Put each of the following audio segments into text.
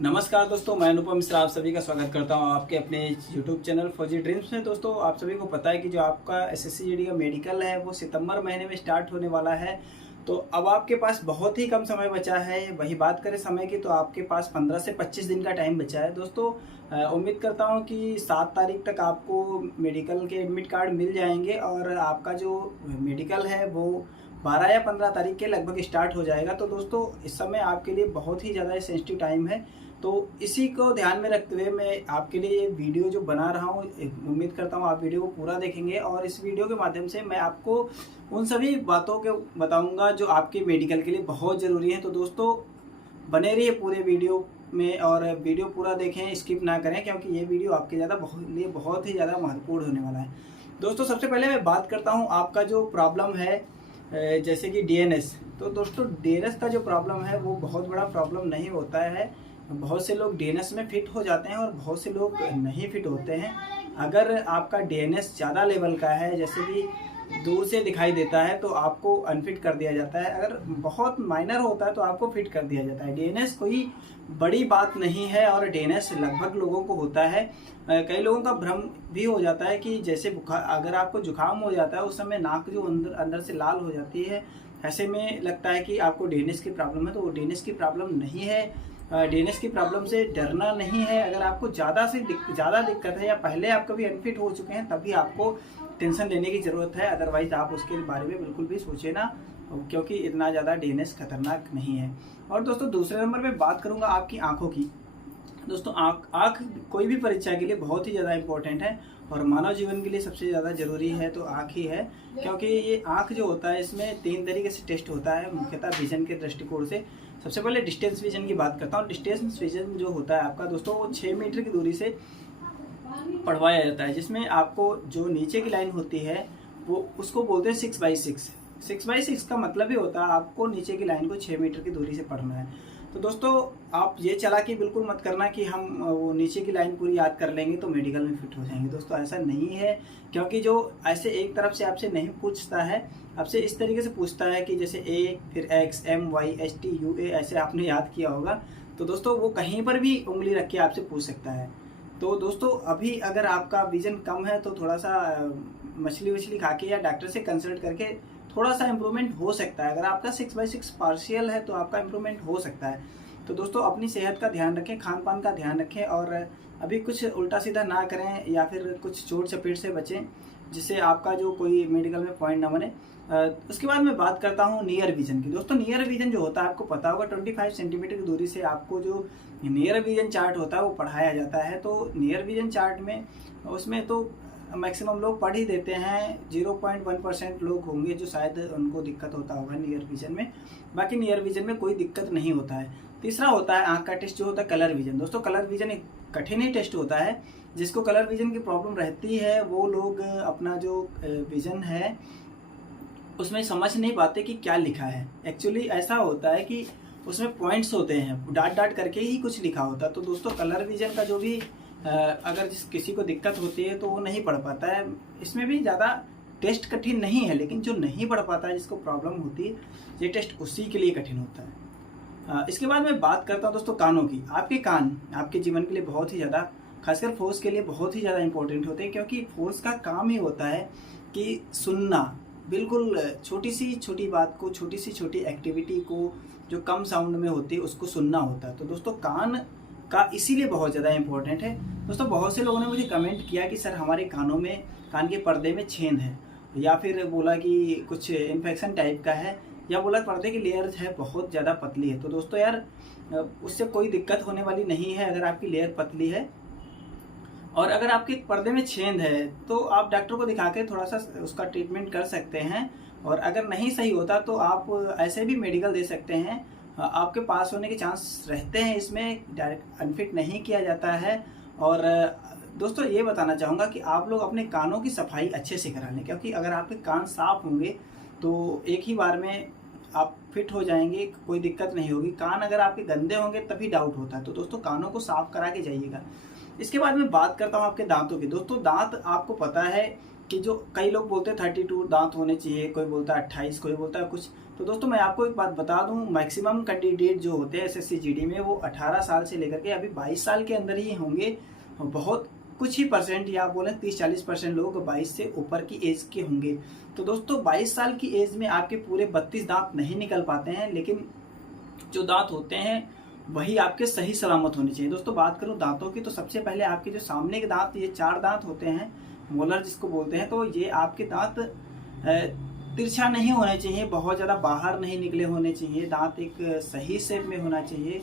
नमस्कार दोस्तों, मैं अनुपम मिश्रा आप सभी का स्वागत करता हूं आपके अपने YouTube चैनल फौजी ड्रीम्स में। दोस्तों, आप सभी को पता है कि जो आपका एसएससी जीडी का मेडिकल है वो सितंबर महीने में स्टार्ट होने वाला है। तो अब आपके पास बहुत ही कम समय बचा है। वही बात करें समय की, तो आपके पास 15 से 25 दिन का टाइम बचा है। दोस्तों, उम्मीद करता हूं कि 7 तारीख तक आपको मेडिकल के एडमिट कार्ड मिल जाएंगे और आपका जो मेडिकल है वो 12 या 15 तारीख के लगभग स्टार्ट हो जाएगा। तो दोस्तों, इस समय आपके लिए बहुत ही ज़्यादा सेंसिटिव टाइम है। तो इसी को ध्यान में रखते हुए मैं आपके लिए ये वीडियो जो बना रहा हूँ, उम्मीद करता हूँ आप वीडियो को पूरा देखेंगे और इस वीडियो के माध्यम से मैं आपको उन सभी बातों के बताऊंगा जो आपके मेडिकल के लिए बहुत ज़रूरी है। तो दोस्तों, बने रहिए पूरे वीडियो में और वीडियो पूरा देखें, स्किप ना करें, क्योंकि ये वीडियो आपके लिए बहुत ही ज़्यादा महत्वपूर्ण होने वाला है। दोस्तों, सबसे पहले मैं बात करता हूँ आपका जो प्रॉब्लम है, जैसे कि डीएनएस। तो दोस्तों, डीएनएस का जो प्रॉब्लम है वो बहुत बड़ा प्रॉब्लम नहीं होता है। बहुत से लोग डीएनएस में फिट हो जाते हैं और बहुत से लोग नहीं फिट होते हैं। अगर आपका डीएनएस ज़्यादा लेवल का है, जैसे कि दूर से दिखाई देता है, तो आपको अनफिट कर दिया जाता है। अगर बहुत माइनर होता है तो आपको फिट कर दिया जाता है। डीएनएस कोई बड़ी बात नहीं है और डीएनएस लगभग लोगों को होता है। कई लोगों का भ्रम भी हो जाता है कि जैसे बुखार, अगर आपको जुकाम हो जाता है उस समय नाक जो अंदर से लाल हो जाती है, ऐसे में लगता है कि आपको डीएनएस की प्रॉब्लम है। तो वो डीएनएस की प्रॉब्लम नहीं है। डीएनएस की प्रॉब्लम से डरना नहीं है। अगर आपको ज़्यादा दिक्कत है या पहले आप कभी अनफिट हो चुके हैं, तभी आपको टेंशन लेने की ज़रूरत है। अदरवाइज़ आप उसके बारे में बिल्कुल भी सोचिए ना, क्योंकि इतना ज़्यादा डीएनएस खतरनाक नहीं है। और दोस्तों, दूसरे नंबर पे बात करूँगा आपकी आँखों की। दोस्तों, आँख कोई भी परीक्षा के लिए बहुत ही ज़्यादा इम्पोर्टेंट है और मानव जीवन के लिए सबसे ज़्यादा ज़रूरी है तो आँख ही है। क्योंकि ये आँख जो होता है, इसमें 3 तरीके से टेस्ट होता है, मुख्यतः विजन के दृष्टिकोण से। सबसे पहले डिस्टेंस विजन की बात करता हूँ। डिस्टेंस विजन जो होता है आपका दोस्तों, वो 6 मीटर की दूरी से पढ़वाया जाता है, जिसमें आपको जो नीचे की लाइन होती है वो उसको बोलते हैं 6x6। 6x6 का मतलब ही होता है आपको नीचे की लाइन को 6 मीटर की दूरी से पढ़ना है। तो दोस्तों, आप ये चालाकी बिल्कुल मत करना कि हम वो नीचे की लाइन पूरी याद कर लेंगे तो मेडिकल में फिट हो जाएंगे। दोस्तों, ऐसा नहीं है, क्योंकि जो ऐसे एक तरफ से आपसे नहीं पूछता है, आपसे इस तरीके से पूछता है कि जैसे ए, फिर X, M, Y, H, T, U, A, ऐसे आपने याद किया होगा। तो दोस्तों, वो कहीं पर भी उंगली रख के आपसे पूछ सकता है। तो दोस्तों, अभी अगर आपका विजन कम है तो थोड़ा सा मछली वछली खा के या डॉक्टर से कंसल्ट करके थोड़ा सा इम्प्रूवमेंट हो सकता है। अगर आपका 6x6 पार्शियल है तो आपका इम्प्रूवमेंट हो सकता है। तो दोस्तों, अपनी सेहत का ध्यान रखें, खान पान का ध्यान रखें और अभी कुछ उल्टा सीधा ना करें या फिर कुछ चोट चपेट से बचें, जिससे आपका जो कोई मेडिकल में पॉइंट ना बने। उसके बाद मैं बात करता हूँ नियर विजन की। दोस्तों, नियर विजन जो होता है आपको पता होगा, 25 सेंटीमीटर की दूरी से आपको जो नियर विजन चार्ट होता है वो पढ़ाया जाता है। तो नियर विजन चार्ट में उसमें तो मैक्सिमम लोग पढ़ ही देते हैं। 0.1% लोग होंगे जो शायद उनको दिक्कत होता होगा नियर विजन में। बाकी नियर विजन में कोई दिक्कत नहीं होता है। तीसरा होता है आँख का टेस्ट जो होता है कलर विजन। दोस्तों, कलर विजन एक कठिन ही टेस्ट होता है। जिसको कलर विजन की प्रॉब्लम रहती है वो लोग अपना जो विजन है उसमें समझ नहीं पाते कि क्या लिखा है। एक्चुअली ऐसा होता है कि उसमें पॉइंट्स होते हैं, डाट डाट करके ही कुछ लिखा होता है। तो दोस्तों, कलर विजन का जो भी अगर किसी को दिक्कत होती है तो वो नहीं पढ़ पाता है। इसमें भी ज़्यादा टेस्ट कठिन नहीं है, लेकिन जो नहीं पढ़ पाता है, जिसको प्रॉब्लम होती है, ये टेस्ट उसी के लिए कठिन होता है। इसके बाद मैं बात करता हूँ दोस्तों कानों की। आपके कान आपके जीवन के लिए बहुत ही ज़्यादा, खासकर फोर्स के लिए बहुत ही ज़्यादा इंपॉर्टेंट होते हैं, क्योंकि फोर्स का काम ही होता है कि सुनना। बिल्कुल छोटी सी छोटी बात को, छोटी सी छोटी एक्टिविटी को जो कम साउंड में होती है उसको सुनना होता है। तो दोस्तों, कान का इसीलिए बहुत ज़्यादा इम्पोर्टेंट है। दोस्तों, बहुत से लोगों ने मुझे कमेंट किया कि सर हमारे कानों में, कान के पर्दे में छेद है, या फिर बोला कि कुछ इन्फेक्शन टाइप का है, या बोला पर्दे की लेयर है बहुत ज़्यादा पतली है। तो दोस्तों यार, उससे कोई दिक्कत होने वाली नहीं है अगर आपकी लेयर पतली है। और अगर आपके पर्दे में छेद है तो आप डॉक्टर को दिखा के थोड़ा सा उसका ट्रीटमेंट कर सकते हैं। और अगर नहीं सही होता तो आप ऐसे भी मेडिकल दे सकते हैं। आपके पास होने के चांस रहते हैं, इसमें डायरेक्ट अनफिट नहीं किया जाता है। और दोस्तों, ये बताना चाहूँगा कि आप लोग अपने कानों की सफाई अच्छे से करा लें, क्योंकि अगर आपके कान साफ होंगे तो एक ही बार में आप फिट हो जाएंगे, कोई दिक्कत नहीं होगी। कान अगर आपके गंदे होंगे तभी डाउट होता है। तो दोस्तों, कानों को साफ करा के जाइएगा। इसके बाद मैं बात करता हूँ आपके दांतों की। दोस्तों, दांत आपको पता है कि जो कई लोग बोलते हैं 32 दांत होने चाहिए, कोई बोलता है 28, कोई बोलता है कुछ। तो दोस्तों मैं आपको एक बात बता दूं, मैक्सिमम कैंडिडेट जो होते हैं एसएससी जीडी में वो 18 साल से लेकर के अभी 22 साल के अंदर ही होंगे। बहुत कुछ ही परसेंट या बोलें 30-40% लोग 22 से ऊपर की एज के होंगे। तो दोस्तों 22 साल की एज में आपके पूरे 32 दांत नहीं निकल पाते हैं, लेकिन जो दांत होते हैं वही आपके सही सलामत होने चाहिए। दोस्तों बात करूं दांतों की, तो सबसे पहले आपके जो सामने के दांत, ये 4 दांत होते हैं, मोलर जिसको बोलते हैं, तो ये आपके दांत तिरछा नहीं होने चाहिए, बहुत ज़्यादा बाहर नहीं निकले होने चाहिए, दांत एक सही शेप में होना चाहिए,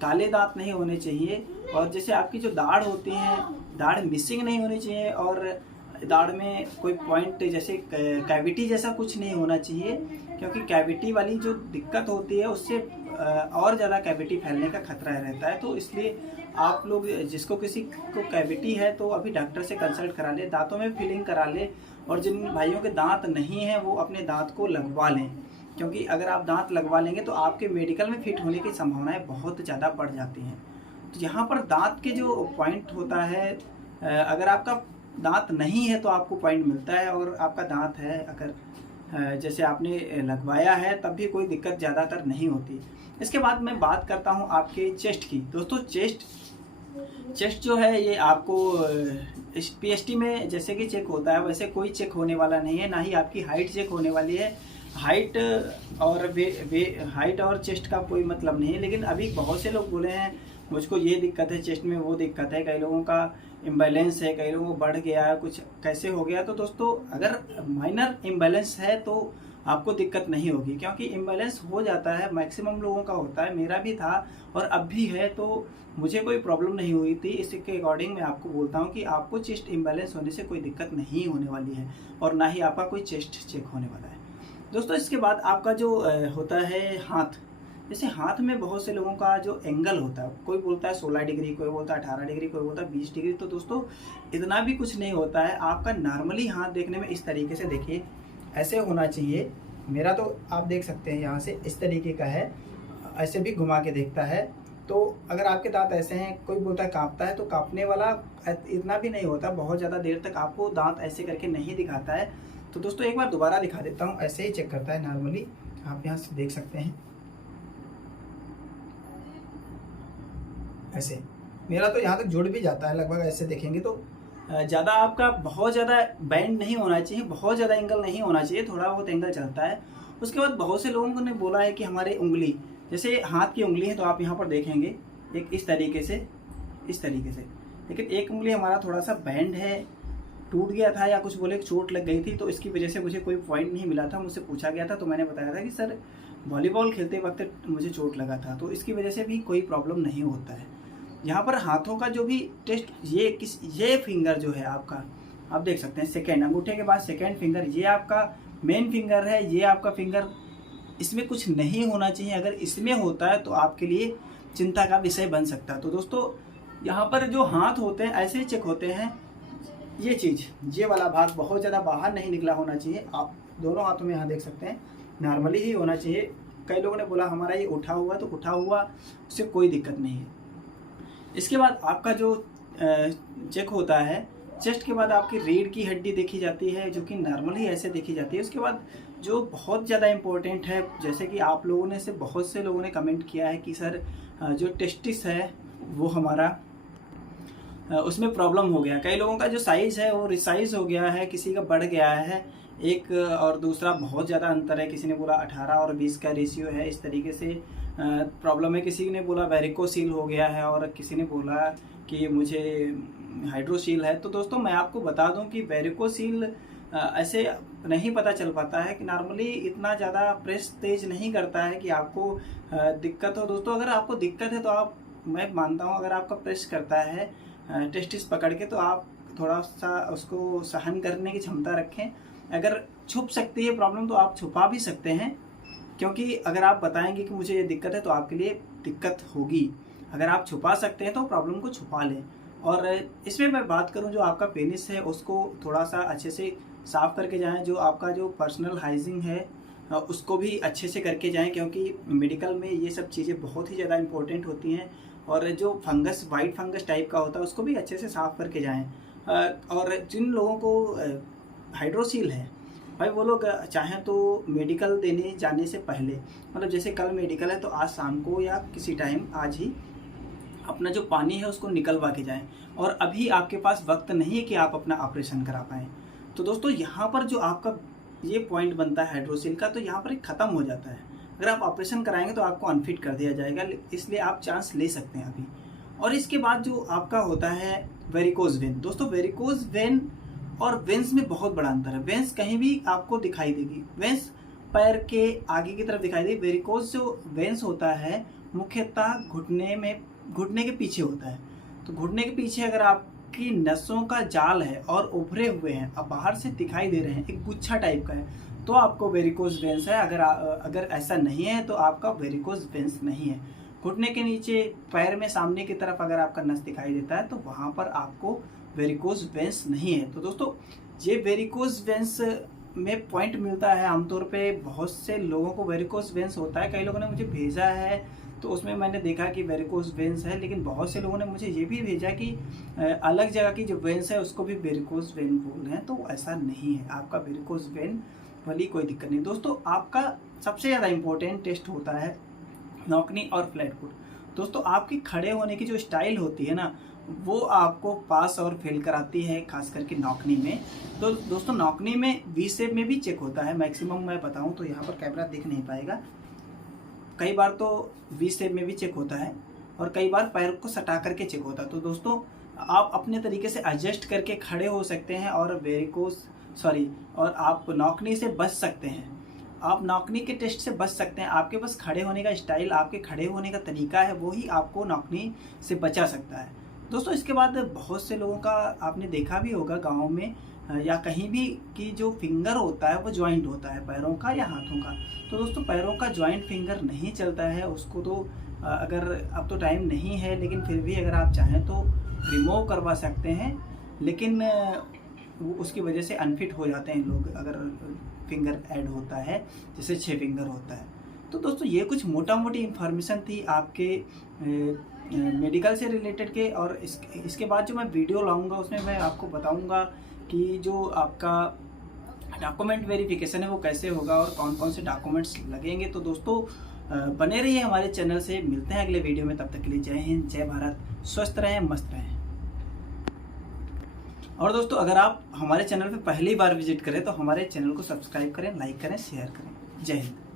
काले दांत नहीं होने चाहिए। और जैसे आपकी जो दाढ़ होती हैं, दाढ़ मिसिंग नहीं होनी चाहिए, और दाढ़ में कोई पॉइंट जैसे कैविटी जैसा कुछ नहीं होना चाहिए, क्योंकि कैविटी वाली जो दिक्कत होती है उससे और ज़्यादा कैविटी फैलने का खतरा रहता है। तो इसलिए आप लोग जिसको किसी को कैविटी है तो अभी डॉक्टर से कंसल्ट करा ले, दांतों में फिलिंग करा ले, और जिन भाइयों के दांत नहीं हैं वो अपने दांत को लगवा लें, क्योंकि अगर आप दांत लगवा लेंगे तो आपके मेडिकल में फिट होने की संभावनाएं बहुत ज़्यादा बढ़ जाती हैं। तो यहाँ पर दांत के जो पॉइंट होता है, अगर आपका दांत नहीं है तो आपको पॉइंट मिलता है, और आपका दांत है अगर जैसे आपने लगवाया है तब भी कोई दिक्कत ज़्यादातर नहीं होती। इसके बाद मैं बात करता हूँ आपके चेस्ट की। दोस्तों चेस्ट जो है ये आपको पीएचडी में जैसे कि चेक होता है वैसे कोई चेक होने वाला नहीं है, ना ही आपकी हाइट चेक होने वाली है। हाइट और चेस्ट का कोई मतलब नहीं है, लेकिन अभी बहुत से लोग बोले हैं मुझको ये दिक्कत है चेस्ट में, वो दिक्कत है, कई लोगों का इम्बैलेंस है, कई लोगों को बढ़ गया है, कुछ कैसे हो गया। तो दोस्तों अगर माइनर इम्बैलेंस है तो आपको दिक्कत नहीं होगी, क्योंकि इम्बैलेंस हो जाता है, मैक्सिमम लोगों का होता है, मेरा भी था और अब भी है, तो मुझे कोई प्रॉब्लम नहीं हुई थी। इसके अकॉर्डिंग मैं आपको बोलता हूँ कि आपको चेस्ट इम्बैलेंस होने से कोई दिक्कत नहीं होने वाली है, और ना ही आपका कोई चेस्ट चेक होने वाला है। दोस्तों इसके बाद आपका जो होता है हाथ, जैसे हाथ में बहुत से लोगों का जो एंगल होता है, कोई बोलता है 16 डिग्री, कोई बोलता है 18 डिग्री, कोई बोलता है 20 डिग्री। तो दोस्तों इतना भी कुछ नहीं होता है, आपका नॉर्मली हाथ देखने में इस तरीके से देखिए, ऐसे होना चाहिए। मेरा तो आप देख सकते हैं यहाँ से इस तरीके का है, ऐसे भी घुमा के देखता है। तो अगर आपके दांत ऐसे हैं, कोई बोलता है कांपता है, तो कांपने वाला इतना भी नहीं होता, बहुत ज़्यादा देर तक आपको दांत ऐसे करके नहीं दिखाता है। तो दोस्तों एक बार दोबारा दिखा देता हूँ, ऐसे ही चेक करता है नॉर्मली, आप यहाँ से देख सकते हैं ऐसे। मेरा तो यहाँ तक जुड़ भी जाता है लगभग, ऐसे देखेंगे तो ज़्यादा आपका बहुत ज़्यादा बैंड नहीं होना चाहिए, बहुत ज़्यादा एंगल नहीं होना चाहिए, थोड़ा बहुत एंगल चलता है। उसके बाद बहुत से लोगों ने बोला है कि हमारे उंगली, जैसे हाथ की उंगली है तो आप यहाँ पर देखेंगे एक इस तरीके से, लेकिन एक उंगली हमारा थोड़ा सा बैंड है, टूट गया था या कुछ बोले चोट लग गई थी, तो इसकी वजह से मुझे कोई पॉइंट नहीं मिला था। मुझसे पूछा गया था तो मैंने बताया था कि सर वॉलीबॉल खेलते वक्त मुझे चोट लगा था, तो इसकी वजह से भी कोई प्रॉब्लम नहीं होता है। यहाँ पर हाथों का जो भी टेस्ट, ये फिंगर जो है आपका, आप देख सकते हैं सेकेंड, अंगूठे के बाद सेकेंड फिंगर, ये आपका मेन फिंगर है, ये आपका फिंगर, इसमें कुछ नहीं होना चाहिए। अगर इसमें होता है तो आपके लिए चिंता का विषय बन सकता है। तो दोस्तों यहाँ पर जो हाथ होते हैं ऐसे ही चेक होते हैं, ये चीज़, ये वाला भाग बहुत ज़्यादा बाहर नहीं निकला होना चाहिए। आप दोनों हाथों में यहाँ देख सकते हैं नॉर्मली ही होना चाहिए। कई लोगों ने बोला हमारा ये उठा हुआ, तो उठा हुआ उससे कोई दिक्कत नहीं है। इसके बाद आपका जो चेक होता है, चेस्ट के बाद आपकी रीढ़ की हड्डी देखी जाती है, जो कि नॉर्मली ऐसे देखी जाती है। उसके बाद जो बहुत ज़्यादा इम्पोर्टेंट है, जैसे कि आप लोगों ने से बहुत से लोगों ने कमेंट किया है कि सर जो टेस्टिस है वो हमारा उसमें प्रॉब्लम हो गया। कई लोगों का जो साइज़ है वो रिसाइज हो गया है, किसी का बढ़ गया है, एक और दूसरा बहुत ज़्यादा अंतर है। किसी ने बोला 18 और 20 का रेशियो है, इस तरीके से प्रॉब्लम है। किसी ने बोला वेरिकोसील हो गया है, और किसी ने बोला कि मुझे हाइड्रोसील है। तो दोस्तों मैं आपको बता दूं कि वेरिकोसील ऐसे नहीं पता चल पाता है, कि नॉर्मली इतना ज़्यादा प्रेस तेज नहीं करता है कि आपको दिक्कत हो। दोस्तों अगर आपको दिक्कत है तो आप, मैं मानता हूँ अगर आपका प्रेस करता है टेस्टिस पकड़ के, तो आप थोड़ा सा उसको सहन करने की क्षमता रखें। अगर छुप सकती है प्रॉब्लम तो आप छुपा भी सकते हैं, क्योंकि अगर आप बताएंगे कि मुझे ये दिक्कत है तो आपके लिए दिक्कत होगी। अगर आप छुपा सकते हैं तो प्रॉब्लम को छुपा लें। और इसमें मैं बात करूं, जो आपका पेनिस है उसको थोड़ा सा अच्छे से साफ़ करके जाएं। जो आपका जो पर्सनल हाइजीन है उसको भी अच्छे से करके जाएं, क्योंकि मेडिकल में ये सब चीज़ें बहुत ही ज़्यादा इंपॉर्टेंट होती हैं। और जो फंगस, वाइट फंगस टाइप का होता है, उसको भी अच्छे से साफ़ करके जाएं। और जिन लोगों को हाइड्रोसील है भाई वो लोग चाहें तो मेडिकल देने जाने से पहले, मतलब जैसे कल मेडिकल है तो आज शाम को या किसी टाइम आज ही अपना जो पानी है उसको निकलवा के जाएं, और अभी आपके पास वक्त नहीं है कि आप अपना ऑपरेशन करा पाएँ। तो दोस्तों यहाँ पर जो आपका ये पॉइंट बनता है हाइड्रोसील का, तो यहाँ पर एक ख़त्म हो जाता है। अगर आप ऑपरेशन कराएंगे तो आपको अनफिट कर दिया जाएगा, इसलिए आप चांस ले सकते हैं अभी। और इसके बाद जो आपका होता है वेरिकोज वेन। दोस्तों वेरिकोज वेन और वेंस में बहुत बड़ा अंतर है। वेंस कहीं भी आपको दिखाई देगी, वेंस पैर के आगे की तरफ दिखाई देगी। वेरिकोज जो वेंस होता है मुख्यतः घुटने के पीछे होता है। तो घुटने के पीछे अगर आपकी नसों का जाल है और उभरे हुए हैं, अब बाहर से दिखाई दे रहे हैं, एक गुच्छा टाइप का है, तो आपको वेरिकोज वेंस है। अगर ऐसा नहीं है तो आपका वेरिकोज वेंस नहीं है। घुटने के नीचे पैर में सामने की तरफ अगर आपका नस दिखाई देता है तो वहाँ पर आपको वेरिकोज वेंस नहीं है। तो दोस्तों ये वेरिकोज वेंस में पॉइंट मिलता है आमतौर पे, बहुत से लोगों को वेरिकोज वेंस होता है। कई लोगों ने मुझे भेजा है तो उसमें मैंने देखा कि वेरिकोज वेंस है, लेकिन बहुत से लोगों ने मुझे ये भी भेजा कि अलग जगह की जो वेंस है उसको भी वेरिकोज वेन बोल रहे हैं। तो ऐसा नहीं है, आपका वेरिकोज वेन वाली कोई दिक्कत नहीं। दोस्तों आपका सबसे ज़्यादा इम्पोर्टेंट टेस्ट होता है नौकनी और फ्लैट फुट। दोस्तों आपकी खड़े होने की जो स्टाइल होती है ना, वो आपको पास और फेल कराती है, खास करके नौकनी में। तो दोस्तों नौकनी में वी शेप में भी चेक होता है मैक्सिमम। मैं बताऊं तो यहाँ पर कैमरा दिख नहीं पाएगा, कई बार तो वी शेप में भी चेक होता है और कई बार पैर को सटा करके चेक होता है। तो दोस्तों आप अपने तरीके से एडजस्ट करके खड़े हो सकते हैं और आप नौकनी से बच सकते हैं। आप नौकनी के टेस्ट से बच सकते हैं। आपके पास खड़े होने का स्टाइल, आपके खड़े होने का तरीका है, वो ही आपको नौकनी से बचा सकता है। दोस्तों इसके बाद बहुत से लोगों का आपने देखा भी होगा गाँव में या कहीं भी कि जो फिंगर होता है वो ज्वाइंट होता है पैरों का या हाथों का। तो दोस्तों पैरों का ज्वाइंट फिंगर नहीं चलता है, उसको तो अगर अब तो टाइम नहीं है, लेकिन फिर भी अगर आप चाहें तो रिमूव करवा सकते हैं, लेकिन उसकी वजह से अनफिट हो जाते हैं लोग अगर फिंगर ऐड होता है, जैसे 6 फिंगर होता है। तो दोस्तों ये कुछ मोटा मोटी इन्फॉर्मेशन थी आपके मेडिकल से रिलेटेड के। और इसके बाद जो मैं वीडियो लाऊंगा उसमें मैं आपको बताऊंगा कि जो आपका डॉक्यूमेंट वेरिफिकेशन है वो कैसे होगा और कौन कौन से डॉक्यूमेंट्स लगेंगे। तो दोस्तों बने रहिए हमारे चैनल से, मिलते हैं अगले वीडियो में। तब तक के लिए जय हिंद, जय भारत, स्वस्थ रहें, मस्त रहें। और दोस्तों अगर आप हमारे चैनल पे पहली बार विजिट करें तो हमारे चैनल को सब्सक्राइब करें, लाइक करें, शेयर करें। जय हिंद।